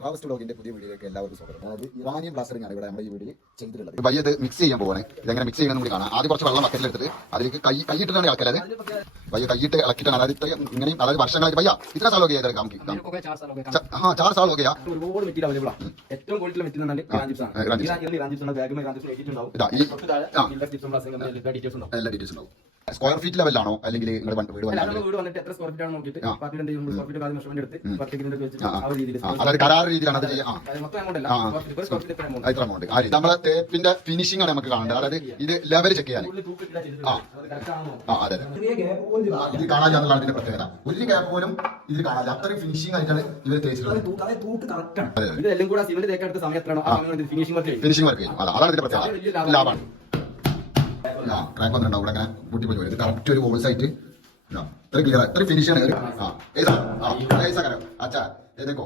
ട്രാവസ്റ്റ് വ്ലോഗിന്റെ പുതിയ വീഡിയോയിലേക്ക് എല്ലാവർക്കും സ്വാഗതം. അതായത് ഇറാനിയൻ പ്ലാസ്റ്ററിംഗ് ആണ് ഇവിടെ നമ്മുടെ ഈ വീഡിയോയിൽ ചെയ്തിട്ടുള്ളത്. വയ്യ ഇത് മിക്സ് ചെയ്യാൻ പോവാണ്. ഇതെങ്ങനെ മിക്സ് ചെയ്യണമെന്ന് കൂടി കാണാം. ആദ്യം കുറച്ച് വെള്ളം ബക്കറ്റിൽ എടുത്തിട്ട് അതിലേക്ക് കൈയിട്ടാണ് ഇളക്കൽ. അത് വയ്യ കൈയിട്ട് ഇളക്കിയിട്ടാണ്. അതായത് ഇങ്ങനെയും അതായത് വർഷങ്ങളായിട്ട് വയ്യ ഇത്ര സാൽ हो गया इधर काम की हाँ 4 साल हो गया. ഒരുപാട് മെറ്റീരിയൽ അവൈലബിൾ ആണ്. ഏറ്റവും ക്വാളിറ്റി മെറ്റീരിയൽ ആണ് ഇറാൻ ജിപ്സ് ആണ്. ഇറാൻ ജിപ്സ് ആണ്. ബാഗും ഇറാൻ ജിപ്സ് എഴുതിയിട്ടുണ്ടാവും. എല്ലാ ഡീറ്റെയിൽസ് ഉണ്ടാവും. സ്ക്വയർ ഫീറ്റ് ലെവലാണോ അല്ലെങ്കിൽ വീട് വന്നിട്ട് എത്ര സ്ക്വയർ ഫീറ്റ് ആണ് നോക്കിയിട്ട് പാർട്ടിയുടെ സ്ക്വയർ ഫീറ്റ് ആദ്യം മെഷർമെന്റ് എടുത്ത് പാർട്ടിക്ക് വെച്ചിട്ട് ആ ഒരു രീതിയിൽ അതായത് കരാർ രീതിയിലാണ് അത് ചെയ്യാം. മൊത്തം എമൗണ്ട് അല്ല സ്ക്വയർ ഫീറ്റ് ഇത്ര എമൗണ്ട് ആ രീതി നമ്മളെ തേപ്പിന്റെ ഫിനിഷിംഗ് ആണ് നമുക്ക് കാണേണ്ടത്. അതായത് ഇത് ലെവൽ ചെക്ക് ചെയ്യാൻ അതെ ഇത് കാണാൻ ഇതിന്റെ പ്രത്യേകത. ഒരു ഗ്യാപ്പ് പോലും ഇത് കാണാൻ അത്രയും ഫിനിഷിംഗ് ആയിട്ടാണ് ഇവർ തേച്ചിട്ടുള്ളത്. ഇതെല്ലാം കൂടെ സിമെന്റ് തേക്കെടുത്ത സമയത്താണോ ഫിനിഷിംഗ് വർക്ക് ചെയ്യും. അതാണ് ഇതിന്റെ പ്രത്യേകത. ലാഭമാണ്. ക്രാക്ക് വന്നിട്ടുണ്ടാവും ഇവിടെ അങ്ങനെ പൊട്ടിപ്പോയി വരും. ഇത് കറക്റ്റ് ഒരു വോൾസ് ആയിട്ട് ഇത്ര ക്ലിയർ ഇത്ര ഫിനിഷ് ആണ്. അച്ഛാ ഏതേക്കോ